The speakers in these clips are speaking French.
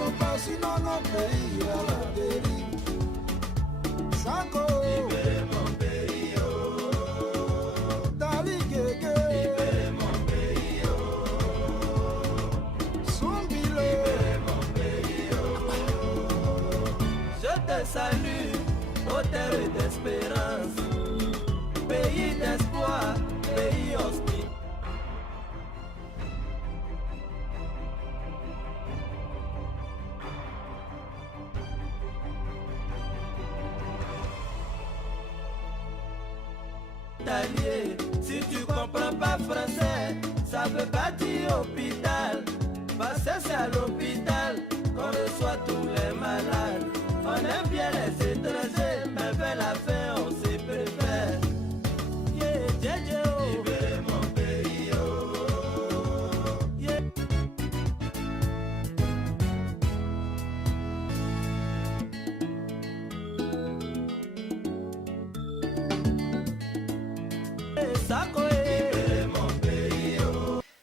sont partis dans nos pays à la dérive. Sanko, libérez mon pays, oh. Dali Gege, libérez mon pays, oh. Zumbilo, libérez mon pays, oh. Je te salue, ô terre d'espérance, pays d'espoir, pays hospitalier. Si tu comprends pas français, ça veut pas dire hôpital. Parce que c'est à l'hôpital qu'on reçoit tous les malades. On aime bien les étrangers, mais vers la fin on s'y préfère. Yeah, yeah, yeah, oh. Libérez mon pays, oh. Yeah.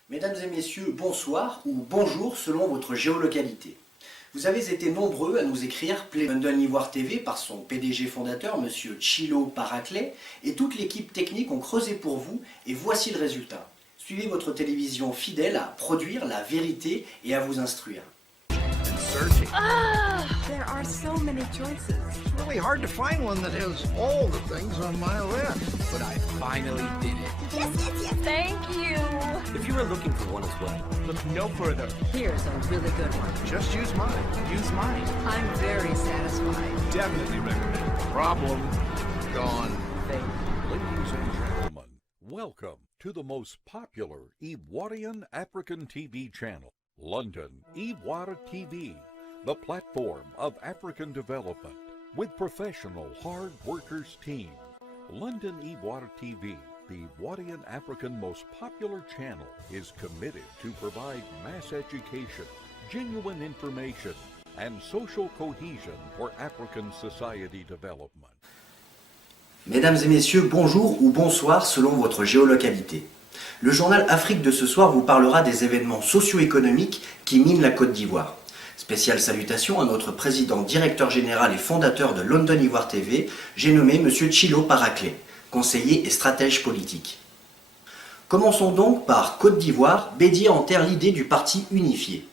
Mesdames et messieurs, bonsoir ou bonjour selon votre géolocalité. Vous avez été nombreux à nous écrire London Ivoire TV par son PDG fondateur, Monsieur Chilo Paraclet, et toute l'équipe technique ont creusé pour vous, et voici le résultat. Suivez votre télévision fidèle à produire la vérité et à vous instruire. There are so many choices. It's really hard to find one that has all the things on my list. But I finally did it. Yes, yes, yes. Thank you. If you were looking for one as well, look no further. Here's a really good one. Just use mine. Use mine. I'm very satisfied. Definitely recommend. Problem gone. Ladies and gentlemen, welcome to the most popular Ivoirian African TV channel, London Ivoire TV, the platform of African development with professional hard workers team. London Ivoire TV, the Ivoirian African most popular channel, is committed to provide mass education, genuine information, and social cohesion for African society development. Mesdames et messieurs, bonjour ou bonsoir selon votre géolocalité. Le journal Afrique de ce soir vous parlera des événements socio-économiques qui minent la Côte d'Ivoire. Spéciale salutation à notre président, directeur général et fondateur de London Ivoire TV, j'ai nommé M. Chilo Paraclet, conseiller et stratège politique. Commençons donc par Côte d'Ivoire, Bédié enterre l'idée du parti unifié.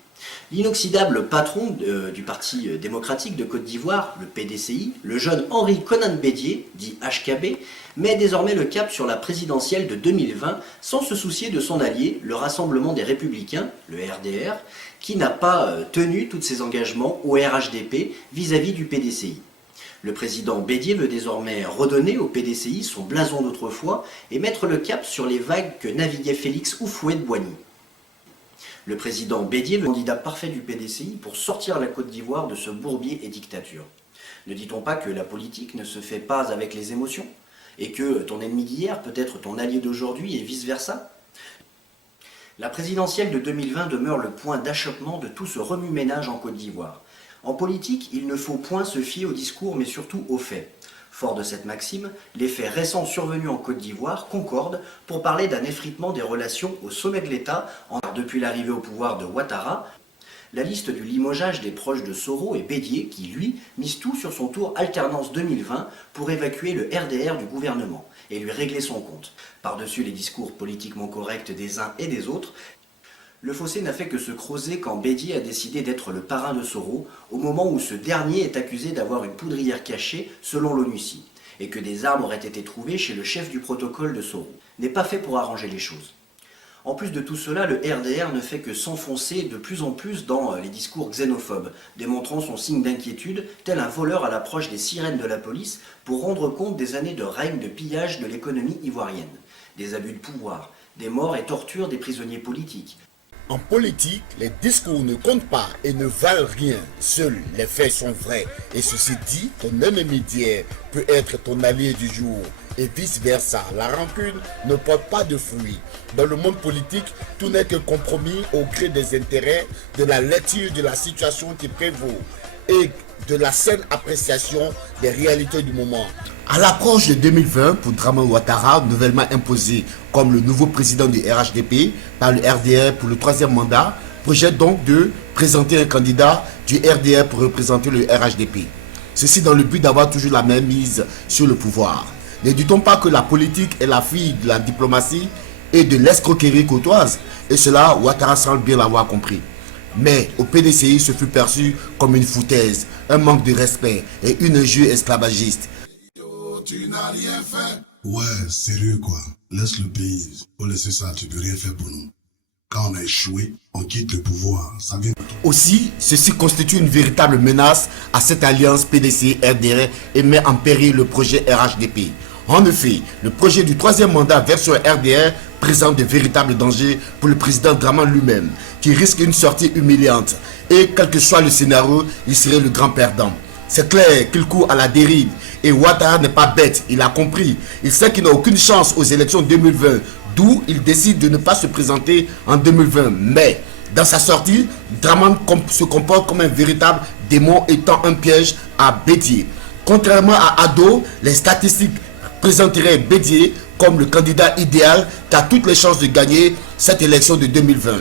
L'inoxydable patron du Parti démocratique de Côte d'Ivoire, le PDCI, le jeune Henri Konan Bédié, dit HKB, met désormais le cap sur la présidentielle de 2020 sans se soucier de son allié, le Rassemblement des Républicains, le RDR, qui n'a pas tenu tous ses engagements au RHDP vis-à-vis du PDCI. Le président Bédié veut désormais redonner au PDCI son blason d'autrefois et mettre le cap sur les vagues que naviguait Félix Houphouët-Boigny. Le président Bédié veut le candidat parfait du PDCI pour sortir la Côte d'Ivoire de ce bourbier et dictature. Ne dit-on pas que la politique ne se fait pas avec les émotions ? Et que ton ennemi d'hier peut être ton allié d'aujourd'hui et vice-versa ? La présidentielle de 2020 demeure le point d'achoppement de tout ce remue-ménage en Côte d'Ivoire. En politique, il ne faut point se fier aux discours mais surtout aux faits. Fort de cette maxime, les faits récents survenus en Côte d'Ivoire concordent pour parler d'un effritement des relations au sommet de l'État depuis l'arrivée au pouvoir de Ouattara. La liste du limogeage des proches de Soro et Bédié qui, lui, mise tout sur son tour alternance 2020 pour évacuer le RDR du gouvernement et lui régler son compte. Par-dessus les discours politiquement corrects des uns et des autres, le fossé n'a fait que se creuser quand Bédié a décidé d'être le parrain de Soro au moment où ce dernier est accusé d'avoir une poudrière cachée selon l'ONUCI et que des armes auraient été trouvées chez le chef du protocole de Soro. N'est pas fait pour arranger les choses. En plus de tout cela, le RDR ne fait que s'enfoncer de plus en plus dans les discours xénophobes, démontrant son signe d'inquiétude, tel un voleur à l'approche des sirènes de la police, pour rendre compte des années de règne de pillage de l'économie ivoirienne, des abus de pouvoir, des morts et tortures des prisonniers politiques. En politique, les discours ne comptent pas et ne valent rien. Seuls les faits sont vrais. Et ceci dit, ton ennemi d'hier peut être ton allié du jour. Et vice-versa. La rancune ne porte pas de fruits. Dans le monde politique, tout n'est que compromis au gré des intérêts, de la lecture de la situation qui prévaut et de la saine appréciation des réalités du moment. À l'approche de 2020, pour Dramane Ouattara, nouvellement imposé comme le nouveau président du RHDP par le RDR pour le 3e mandat, projette donc de présenter un candidat du RDR pour représenter le RHDP. Ceci dans le but d'avoir toujours la même mise sur le pouvoir. Ne dit-on pas que la politique est la fille de la diplomatie et de l'escroquerie courtoise? Et cela, Ouattara semble bien l'avoir compris. Mais au PDCI, ce fut perçu comme une foutaise, un manque de respect et une injure esclavagiste. Tu n'as rien fait. Ouais, sérieux quoi. Laisse le pays. Faut laisser ça, tu peux rien faire pour nous. Quand on a échoué, on quitte le pouvoir. Ça vient. Aussi, ceci constitue une véritable menace à cette alliance PDCI-RDR et met en péril le projet RHDP. En effet, le projet du troisième mandat version RDR présente de véritables dangers pour le président Dramane lui-même, qui risque une sortie humiliante. Et quel que soit le scénario, il serait le grand perdant. C'est clair qu'il court à la dérive et Ouattara n'est pas bête, il a compris. Il sait qu'il n'a aucune chance aux élections 2020, d'où il décide de ne pas se présenter en 2020. Mais dans sa sortie, Dramane se comporte comme un véritable démon étant un piège à Bédié. Contrairement à Ado, les statistiques présenteraient Bédié comme le candidat idéal qui a toutes les chances de gagner cette élection de 2020.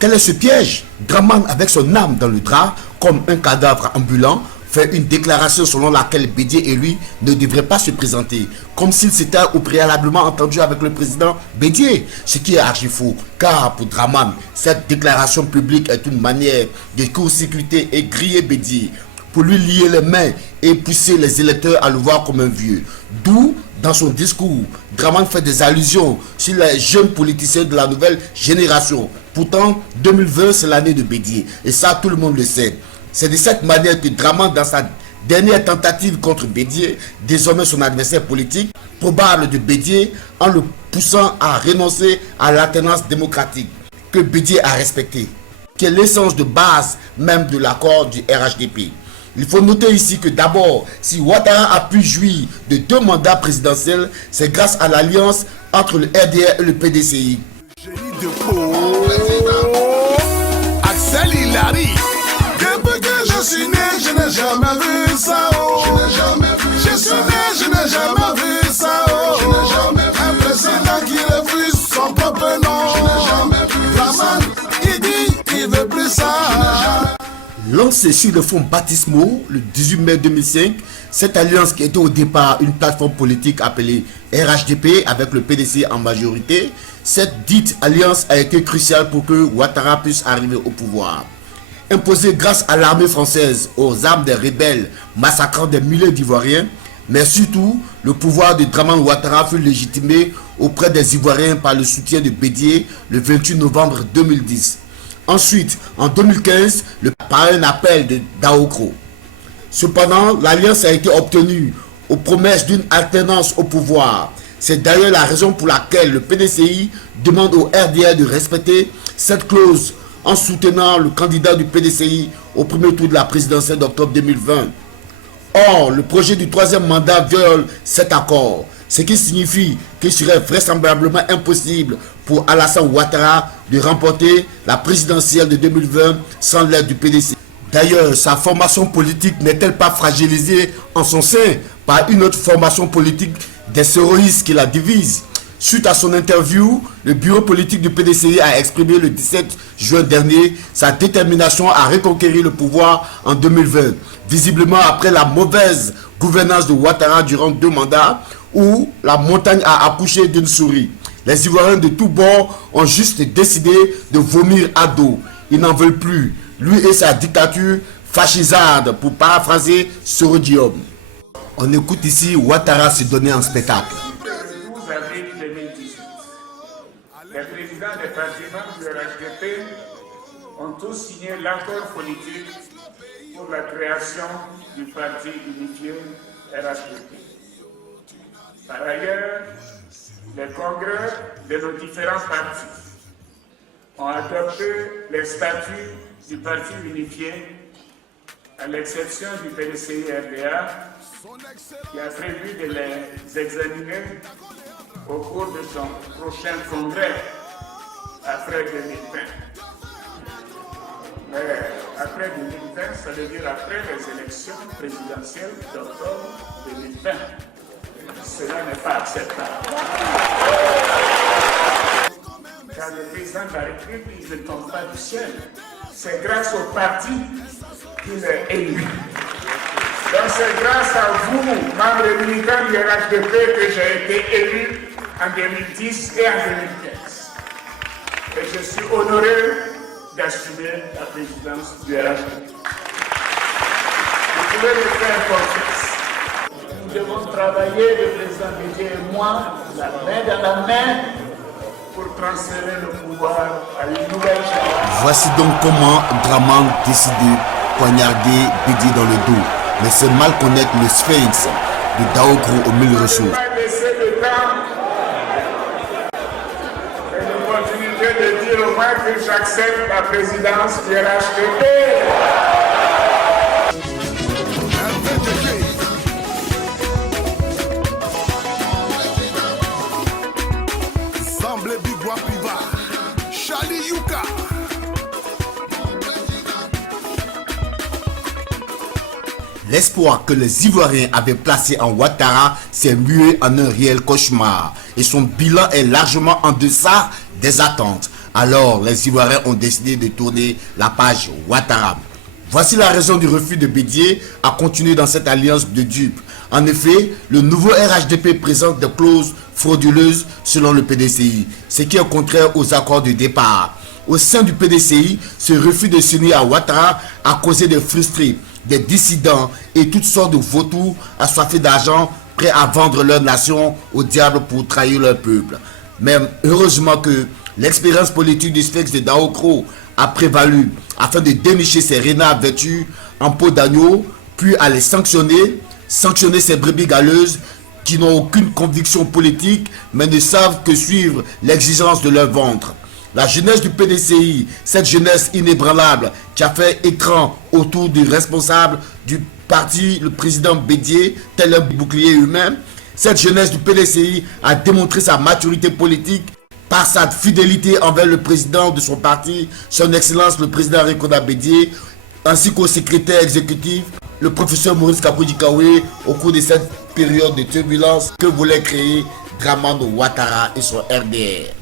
Quel est ce piège? Dramane, avec son âme dans le drap, comme un cadavre ambulant, fait une déclaration selon laquelle Bédié et lui ne devraient pas se présenter, comme s'il s'était au préalablement entendu avec le président Bédié, ce qui est archi faux, car pour Dramane, cette déclaration publique est une manière de court-circuiter et griller Bédié, pour lui lier les mains et pousser les électeurs à le voir comme un vieux. D'où, dans son discours, Dramane fait des allusions sur les jeunes politiciens de la nouvelle génération. Pourtant, 2020, c'est l'année de Bédié, et ça, tout le monde le sait. C'est de cette manière que Dramane, dans sa dernière tentative contre Bédié, désormais son adversaire politique, probable de Bédié, en le poussant à renoncer à l'alternance démocratique que Bédié a respectée, qui est l'essence de base même de l'accord du RHDP. Il faut noter ici que d'abord, si Ouattara a pu jouir de 2 mandats présidentiels, c'est grâce à l'alliance entre le RDR et le PDCI. Axel Hilary. Depuis que je suis né, je n'ai jamais vu ça. Oh. Je n'ai jamais vu ça. Je suis né, je n'ai jamais vu ça. Oh. Je n'ai jamais vu un président qui refuse son propre nom. Je n'ai jamais vu Dramane, il dit qu'il veut plus ça. Lancée sur le fonds baptismaux le 18 mai 2005, cette alliance qui était au départ une plateforme politique appelée RHDP avec le PDC en majorité, cette dite alliance a été cruciale pour que Ouattara puisse arriver au pouvoir. Imposée grâce à l'armée française aux armes des rebelles massacrant des milliers d'Ivoiriens, mais surtout le pouvoir de Dramane Ouattara fut légitimé auprès des Ivoiriens par le soutien de Bédié le 28 novembre 2010. Ensuite, en 2015, par un appel de Daokro. Cependant, l'alliance a été obtenue aux promesses d'une alternance au pouvoir. C'est d'ailleurs la raison pour laquelle le PDCI demande au RDR de respecter cette clause en soutenant le candidat du PDCI au premier tour de la présidentielle d'octobre 2020. Or, le projet du troisième mandat viole cet accord, ce qui signifie qu'il serait vraisemblablement impossible pour Alassane Ouattara de remporter la présidentielle de 2020 sans l'aide du PDC. D'ailleurs, sa formation politique n'est-elle pas fragilisée en son sein par une autre formation politique des terroristes qui la divise? Suite à son interview, le bureau politique du PDCI a exprimé le 17 juin dernier sa détermination à reconquérir le pouvoir en 2020, visiblement après la mauvaise gouvernance de Ouattara durant 2 mandats où la montagne a accouché d'une souris. Les Ivoiriens de tous bords ont juste décidé de vomir à dos. Ils n'en veulent plus. Lui et sa dictature fascisarde, pour paraphraser Sorodium. On écoute ici Ouattara se donner en spectacle. Le 12 avril 2018, les présidents des partis membres du RHDP ont tous signé l'accord politique pour la création du parti unifié RHDP. Par ailleurs, les congrès de nos différents partis ont adopté les statuts du parti unifié, à l'exception du PDCI-RDA, qui a prévu de les examiner au cours de son prochain congrès après 2020. Mais après 2020, ça veut dire après les élections présidentielles d'octobre 2020. Cela n'est pas acceptable. Car le président de la République, il ne tombe pas du ciel. C'est grâce au parti qu'il est élu. Donc c'est grâce à vous, membres militants du RHDP, que j'ai été élu en 2010 et en 2015. Et je suis honoré d'assumer la présidence du RHDP. Vous pouvez me faire confiance. Nous devons travailler, le président Bédié et moi, la main dans la main, pour transférer le pouvoir à une nouvelle génération. Voici donc comment Draman décide de poignarder Bédié dans le dos. Mais c'est mal connaître le sphinx de Daokro au mille ressources. Je ne vais pas laisser le temps et l'opportunité de dire au moins que j'accepte la présidence du RHDP. L'espoir que les Ivoiriens avaient placé en Ouattara s'est mué en un réel cauchemar et son bilan est largement en deçà des attentes. Alors les Ivoiriens ont décidé de tourner la page Ouattara. Voici la raison du refus de Bédié à continuer dans cette alliance de dupes. En effet, le nouveau RHDP présente des clauses frauduleuses selon le PDCI, ce qui est contraire aux accords de départ. Au sein du PDCI, ce refus de s'unir à Ouattara a causé des frustrés, des dissidents et toutes sortes de vautours assoiffés d'argent prêts à vendre leur nation au diable pour trahir leur peuple. Mais heureusement que l'expérience politique du sphinx de Daokro a prévalu afin de dénicher ces renards vêtus en peau d'agneau, puis à les sanctionner ces brebis galeuses qui n'ont aucune conviction politique mais ne savent que suivre l'exigence de leur ventre. La jeunesse du PDCI, cette jeunesse inébranlable qui a fait écran autour du responsable du parti, le président Bédié, tel un bouclier humain, cette jeunesse du PDCI a démontré sa maturité politique par sa fidélité envers le président de son parti, son excellence le président Arikoda Bédié, ainsi qu'au secrétaire exécutif, le professeur Maurice Kapoudjikawe, au cours de cette période de turbulence que voulait créer Dramane Ouattara et son RDR.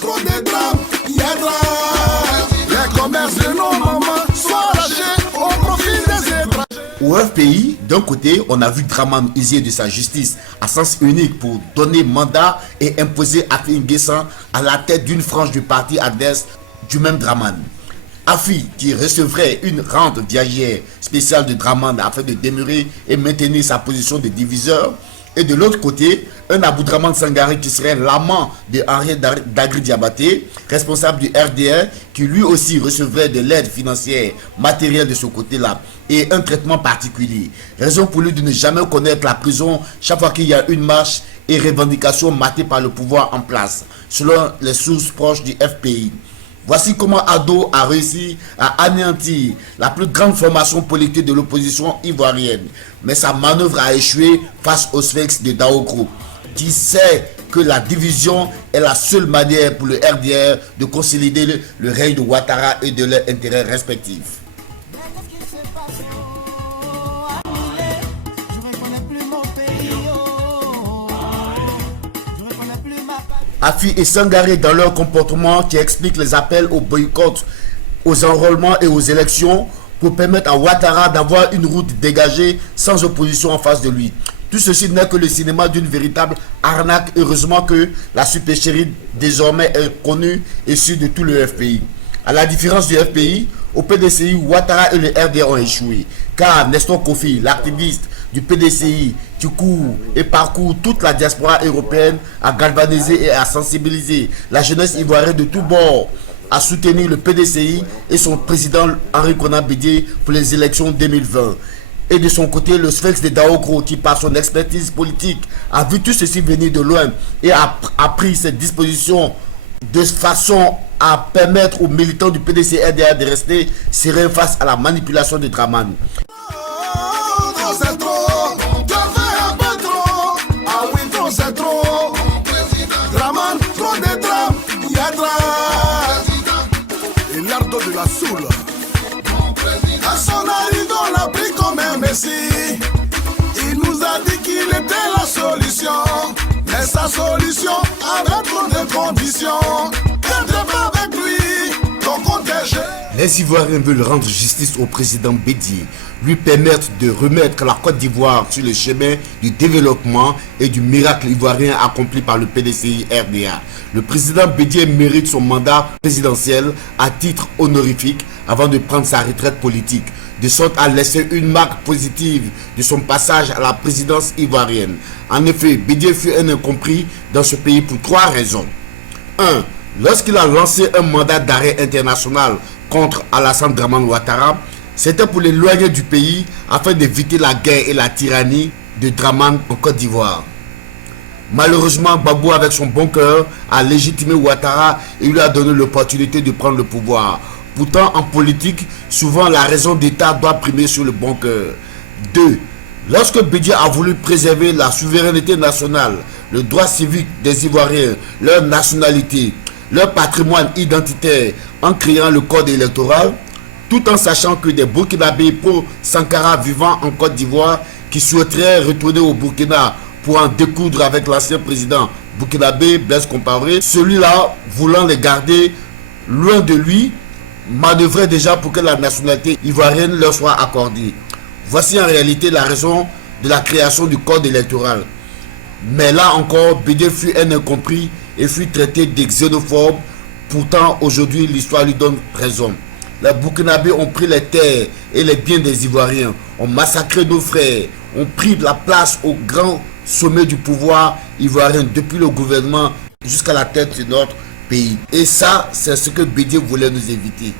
Trop de drames, il y a drame. Les commerces de nos mamans sont arrachés au profit des étrangers. Au FPI, d'un côté, on a vu Dramane user de sa justice à sens unique pour donner mandat et imposer Afi N'Guessan à la tête d'une frange du parti adverse du même Dramane. Afi, qui recevrait une rente viagère spéciale de Dramane afin de demeurer et maintenir sa position de diviseur. Et de l'autre côté, un Aboudraman Sangaré qui serait l'amant de Henri Dagri Diabaté, responsable du RDR, qui lui aussi recevrait de l'aide financière, matérielle de ce côté-là, et un traitement particulier. Raison pour lui de ne jamais connaître la prison chaque fois qu'il y a une marche et revendication matée par le pouvoir en place, selon les sources proches du FPI. Voici comment Ado a réussi à anéantir la plus grande formation politique de l'opposition ivoirienne. Mais sa manœuvre a échoué face au sphinx de Daokro, qui sait que la division est la seule manière pour le RDR de consolider le règne de Ouattara et de leurs intérêts respectifs. Afi et Sangaré dans leur comportement qui explique les appels au boycott, aux enrôlements et aux élections pour permettre à Ouattara d'avoir une route dégagée sans opposition en face de lui. Tout ceci n'est que le cinéma d'une véritable arnaque. Heureusement que la supercherie désormais est connue et sûre de tout le FPI. À la différence du FPI, au PDCI, Ouattara et le RDR ont échoué. Car Nestor Kofi, l'activiste du PDCI qui court et parcourt toute la diaspora européenne, a galvanisé et a sensibilisé la jeunesse ivoirienne de tous bords à soutenir le PDCI et son président Henri Konan Bédié pour les élections 2020. Et de son côté, le sphinx de Daokro, qui par son expertise politique a vu tout ceci venir de loin et a pris cette disposition de façon à permettre aux militants du PDC-RDA de rester sereins face à la manipulation de Dramane. C'est trop, tu as fait un peu trop. Ah oui, trop c'est trop. Dramane, trop de drames, il y a drame. Et l'ardo de la soule. À son arrivée, on l'a pris comme un messie. Il nous a dit qu'il était la solution. Mais sa solution avait trop de conditions. les Ivoiriens veulent rendre justice au président Bédié, lui permettre de remettre la Côte d'Ivoire sur le chemin du développement et du miracle ivoirien accompli par le PDCI RDA. Le président Bédié mérite son mandat présidentiel à titre honorifique avant de prendre sa retraite politique, de sorte à laisser une marque positive de son passage à la présidence ivoirienne. En effet, Bédié fut un incompris dans ce pays pour 3 raisons. 1. Lorsqu'il a lancé un mandat d'arrêt international contre Alassane Dramane Ouattara, c'était pour l'éloigner du pays afin d'éviter la guerre et la tyrannie de Dramane en Côte d'Ivoire. Malheureusement, Gbagbo, avec son bon cœur, a légitimé Ouattara et lui a donné l'opportunité de prendre le pouvoir. Pourtant, en politique, souvent la raison d'État doit primer sur le bon cœur. 2. Lorsque Bédié a voulu préserver la souveraineté nationale, le droit civique des Ivoiriens, leur nationalité, leur patrimoine identitaire en créant le code électoral, tout en sachant que des Burkinabés pro-Sankara vivant en Côte d'Ivoire qui souhaiteraient retourner au Burkina pour en découdre avec l'ancien président burkinabé Blaise Compaoré, celui-là voulant les garder loin de lui, manœuvrait déjà pour que la nationalité ivoirienne leur soit accordée. Voici en réalité la raison de la création du code électoral. Mais là encore, Bédié fut un incompris et fut traité de xénophobe. Pourtant, aujourd'hui, l'histoire lui donne raison. Les Burkinabés ont pris les terres et les biens des Ivoiriens, ont massacré nos frères, ont pris la place au grand sommet du pouvoir ivoirien, depuis le gouvernement jusqu'à la tête de notre pays. Et ça, c'est ce que Bédié voulait nous éviter.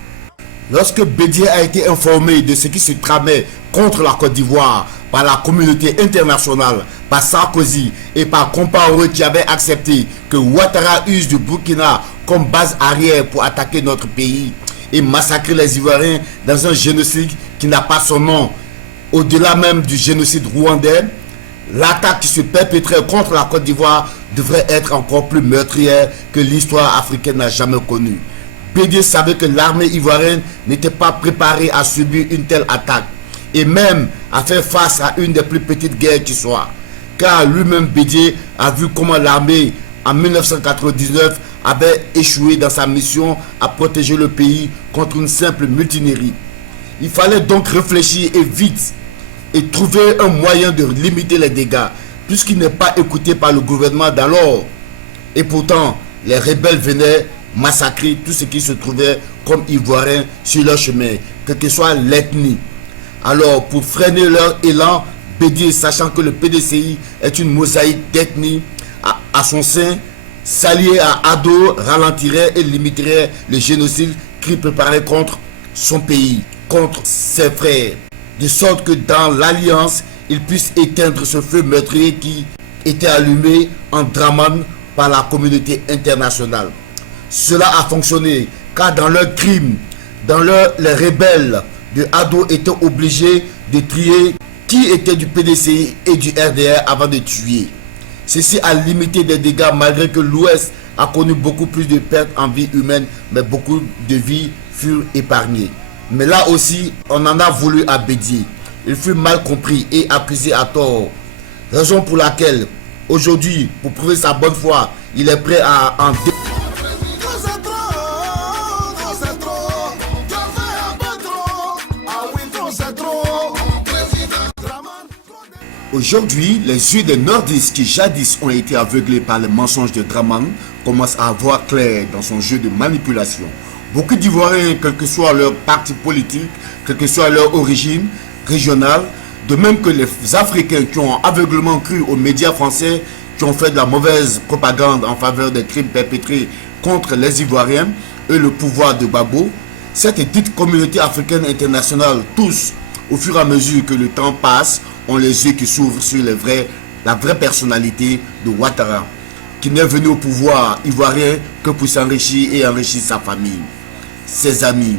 Lorsque Bédié a été informé de ce qui se tramait contre la Côte d'Ivoire par la communauté internationale, par Sarkozy et par Compaoré qui avait accepté que Ouattara use du Burkina comme base arrière pour attaquer notre pays et massacrer les Ivoiriens dans un génocide qui n'a pas son nom, au-delà même du génocide rwandais, l'attaque qui se perpétrait contre la Côte d'Ivoire devrait être encore plus meurtrière que l'histoire africaine n'a jamais connue. Bédié savait que l'armée ivoirienne n'était pas préparée à subir une telle attaque et même à faire face à une des plus petites guerres qui soit. Car lui-même Bédié a vu comment l'armée en 1999 avait échoué dans sa mission à protéger le pays contre une simple mutinerie. Il fallait donc réfléchir et vite et trouver un moyen de limiter les dégâts puisqu'il n'est pas écouté par le gouvernement d'alors. Et pourtant, les rebelles venaient massacrer tout ce qui se trouvait comme Ivoiriens sur leur chemin, quelle que soit l'ethnie. Alors, pour freiner leur élan, Bédié, sachant que le PDCI est une mosaïque d'ethnie, à son sein, s'allier à Ado ralentirait et limiterait le génocide qu'il préparait contre son pays, contre ses frères, de sorte que dans l'alliance, il puisse éteindre ce feu meurtrier qui était allumé en Dramane par la communauté internationale. Cela a fonctionné car dans leurs crimes, les rebelles de Ado étaient obligés de trier qui était du PDCI et du RDR avant de tuer. Ceci a limité des dégâts malgré que l'Ouest a connu beaucoup plus de pertes en vie humaine, mais beaucoup de vies furent épargnées. Mais là aussi, on en a voulu à Bédié. Il fut mal compris et accusé à tort. Raison pour laquelle, aujourd'hui, pour prouver sa bonne foi, il est prêt à en Aujourd'hui, les yeux des nordistes qui jadis ont été aveuglés par les mensonges de Dramane commencent à voir clair dans son jeu de manipulation. Beaucoup d'Ivoiriens, quel que soit leur parti politique, quelle que soit leur origine régionale, de même que les Africains qui ont aveuglément cru aux médias français, qui ont fait de la mauvaise propagande en faveur des crimes perpétrés contre les Ivoiriens et le pouvoir de Gbagbo, cette dite communauté africaine internationale, tous, au fur et à mesure que le temps passe, ont les yeux qui s'ouvrent sur la vraie personnalité de Ouattara, qui n'est venu au pouvoir ivoirien que pour s'enrichir et enrichir sa famille, ses amis,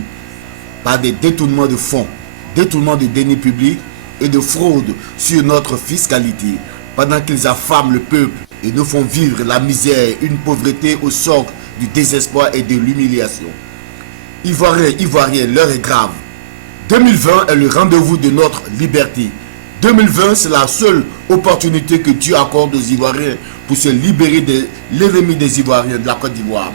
par des détournements de fonds, détournements de deniers publics et de fraude sur notre fiscalité, pendant qu'ils affament le peuple et nous font vivre la misère, une pauvreté au socle du désespoir et de l'humiliation. Ivoiriens, l'heure est grave. 2020 est le rendez-vous de notre liberté. 2020, c'est la seule opportunité que Dieu accorde aux Ivoiriens pour se libérer de l'ennemi des Ivoiriens, de la Côte d'Ivoire.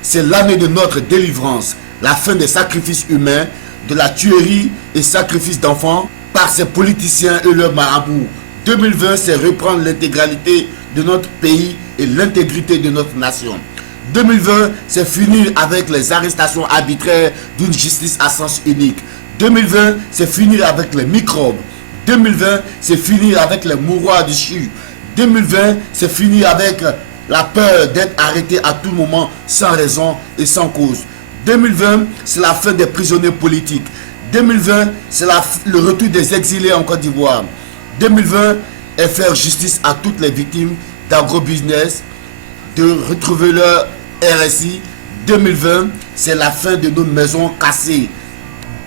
C'est l'année de notre délivrance, la fin des sacrifices humains, de la tuerie et sacrifices d'enfants par ces politiciens et leurs marabouts. 2020, c'est reprendre l'intégralité de notre pays et l'intégrité de notre nation. 2020, c'est finir avec les arrestations arbitraires d'une justice à sens unique. 2020, c'est finir avec les microbes. 2020, c'est finir avec les mouroirs du CHU. 2020, c'est finir avec la peur d'être arrêté à tout moment sans raison et sans cause. 2020, c'est la fin des prisonniers politiques. 2020, c'est le retour des exilés en Côte d'Ivoire. 2020 est faire justice à toutes les victimes d'agrobusiness, de retrouver leur RSI. 2020, c'est la fin de nos maisons cassées.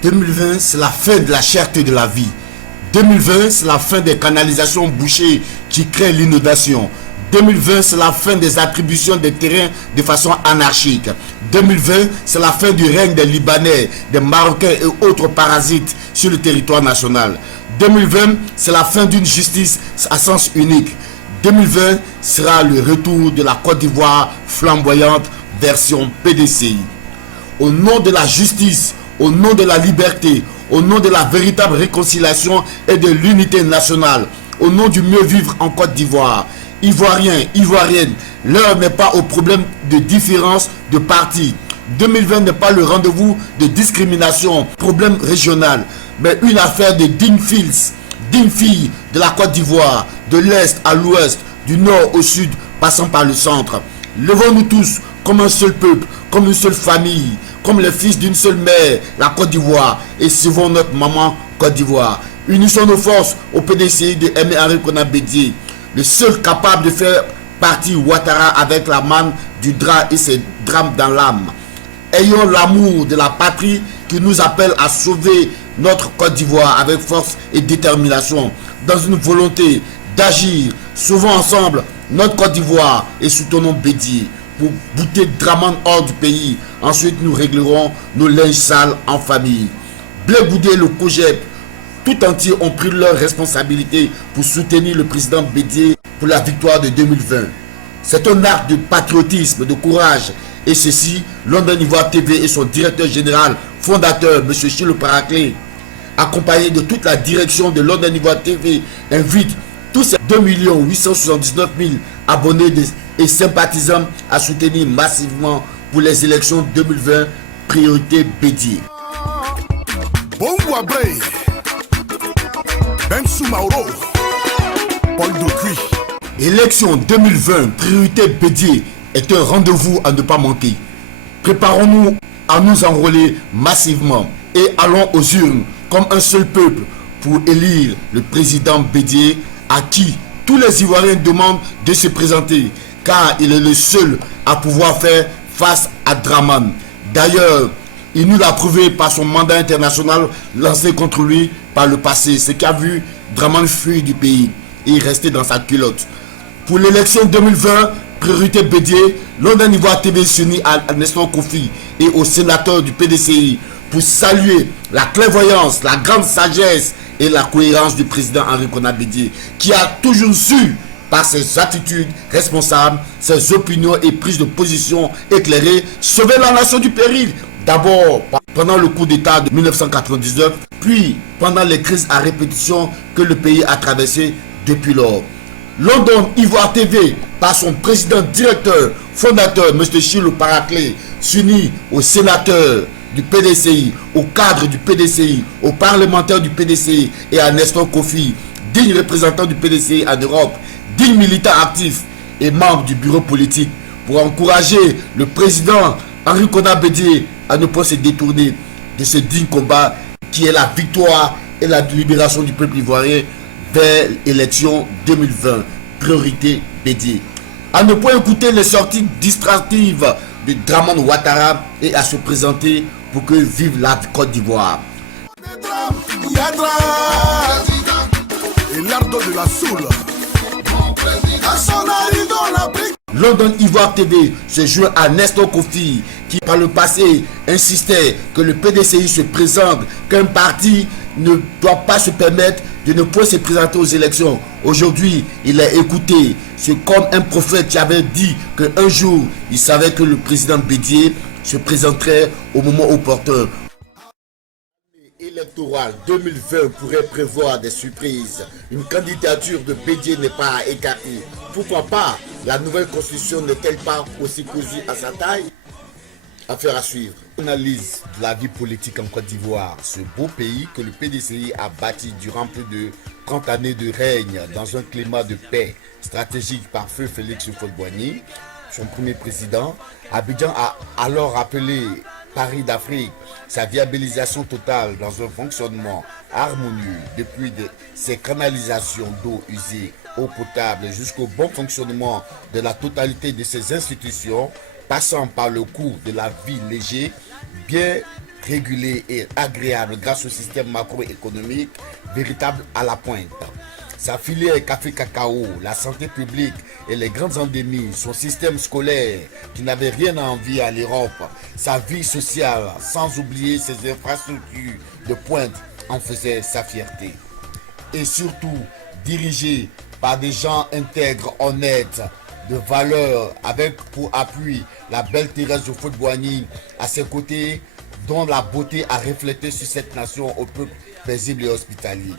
2020, c'est la fin de la cherté de la vie. 2020, c'est la fin des canalisations bouchées qui créent l'inondation. 2020, c'est la fin des attributions des terrains de façon anarchique. 2020, c'est la fin du règne des Libanais, des Marocains et autres parasites sur le territoire national. 2020, c'est la fin d'une justice à sens unique. 2020 sera le retour de la Côte d'Ivoire flamboyante version PDCI. Au nom de la justice, au nom de la liberté, au nom de la véritable réconciliation et de l'unité nationale, au nom du mieux vivre en Côte d'Ivoire, Ivoiriens, Ivoiriennes, l'heure n'est pas au problème de différence de parti. 2020 n'est pas le rendez-vous de discrimination, problème régional, mais une affaire de dignes filles de la Côte d'Ivoire, de l'Est à l'Ouest, du Nord au Sud, passant par le centre. Levons-nous tous comme un seul peuple, comme une seule famille, comme les fils d'une seule mère, la Côte d'Ivoire, et sauvons notre maman Côte d'Ivoire. Unissons nos forces au PDCI de Aimé Henri Konan Bédié, le seul capable de faire partie Ouattara avec la manne du drap et ses drames dans l'âme. Ayons l'amour de la patrie qui nous appelle à sauver notre Côte d'Ivoire avec force et détermination, dans une volonté d'agir. Sauvons ensemble notre Côte d'Ivoire et soutenons Bédié pour bouter Dramane hors du pays. Ensuite, nous réglerons nos linges sales en famille. Blé Goudé, le COGEP, tout entier ont pris leur responsabilité pour soutenir le président Bédié pour la victoire de 2020. C'est un acte de patriotisme, de courage. Et ceci, London Ivoire TV et son directeur général, fondateur, M. Chilo Paraclet, accompagné de toute la direction de London Ivoire TV, invite tous ces 2 879 000 abonnés et sympathisants à soutenir massivement pour les élections 2020, priorité Bédié. Élection 2020, priorité Bédié est un rendez-vous à ne pas manquer. Préparons-nous à nous enrôler massivement et allons aux urnes comme un seul peuple pour élire le président Bédié à qui tous les Ivoiriens demandent de se présenter car il est le seul à pouvoir faire face à Dramane. D'ailleurs, il nous l'a prouvé par son mandat international lancé contre lui par le passé, ce qui a vu Dramane fuir du pays et rester dans sa culotte. Pour l'élection 2020, priorité Bédié, London Ivoire TV s'unit à Nestor Kofi et aux sénateurs du PDCI pour saluer la clairvoyance, la grande sagesse et la cohérence du président Henri Konan Bédié, qui a toujours su, par ses attitudes responsables, ses opinions et prises de position éclairées, sauver la nation du péril. D'abord pendant le coup d'État de 1999, puis pendant les crises à répétition que le pays a traversées depuis lors. London Ivoire TV, par son président directeur, fondateur, M. Chilo Paraclet, s'unit aux sénateurs du PDCI, aux cadres du PDCI, aux parlementaires du PDCI et à Nestor Kofi, digne représentant du PDCI en Europe, digne militant actif et membre du bureau politique, pour encourager le président Henri Konan Bédié à ne pas se détourner de ce digne combat qui est la victoire et la libération du peuple ivoirien vers l'élection 2020, priorité Bédié. À ne pas écouter les sorties distractives de Dramane Ouattara et à se présenter pour que vive la Côte d'Ivoire. London Ivoire TV se joint à Nestor Kofi qui par le passé insistait que le PDCI se présente, qu'un parti ne doit pas se permettre de ne pas se présenter aux élections. Aujourd'hui, il est écouté. C'est comme un prophète qui avait dit qu'un jour, il savait que le président Bédié se présenterait au moment opportun. Électoral 2020 pourrait prévoir des surprises. Une candidature de Bédié n'est pas à écarter. Pourquoi pas? La nouvelle constitution n'est-elle pas aussi cousue à sa taille? Affaire à suivre. Analyse de la vie politique en Côte d'Ivoire, ce beau pays que le PDCI a bâti durant plus de 30 années de règne dans un climat de paix stratégique par feu Félix Houphouët-Boigny, son premier président. Abidjan a alors appelé Paris d'Afrique, sa viabilisation totale dans un fonctionnement harmonieux depuis ses canalisations d'eau usée, eau potable jusqu'au bon fonctionnement de la totalité de ses institutions, passant par le cours de la vie léger, bien régulé et agréable grâce au système macroéconomique véritable à la pointe. Sa filière café-cacao, la santé publique et les grandes endémies, son système scolaire qui n'avait rien à envier à l'Europe, sa vie sociale, sans oublier ses infrastructures de pointe, en faisait sa fierté. Et surtout, dirigé par des gens intègres, honnêtes, de valeur, avec pour appui la belle Thérèse Houphouët-Boigny à ses côtés, dont la beauté a reflété sur cette nation au peuple paisible et hospitalier.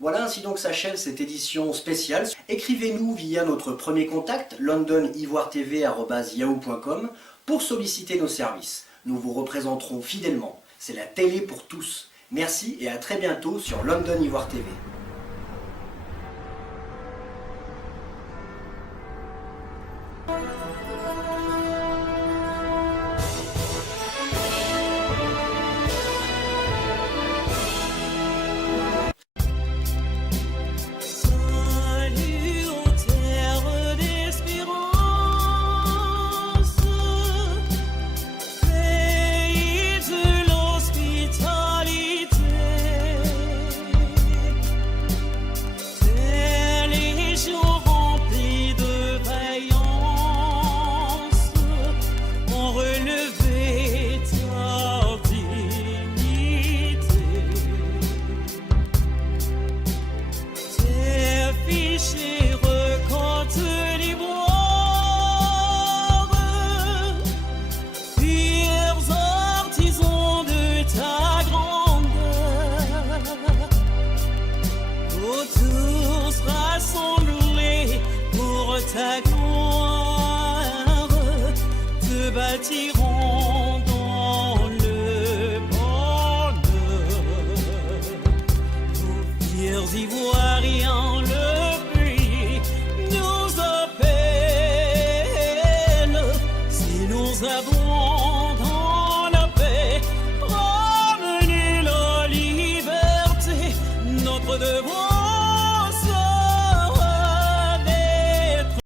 Voilà, ainsi donc s'achève cette édition spéciale. Écrivez-nous via notre premier contact, londonivoiretv@yahoo.com, pour solliciter nos services. Nous vous représenterons fidèlement. C'est la télé pour tous. Merci et à très bientôt sur London Ivoire TV. Ta gloire te bâtiront dans le bonheur, nos fiers ivoires.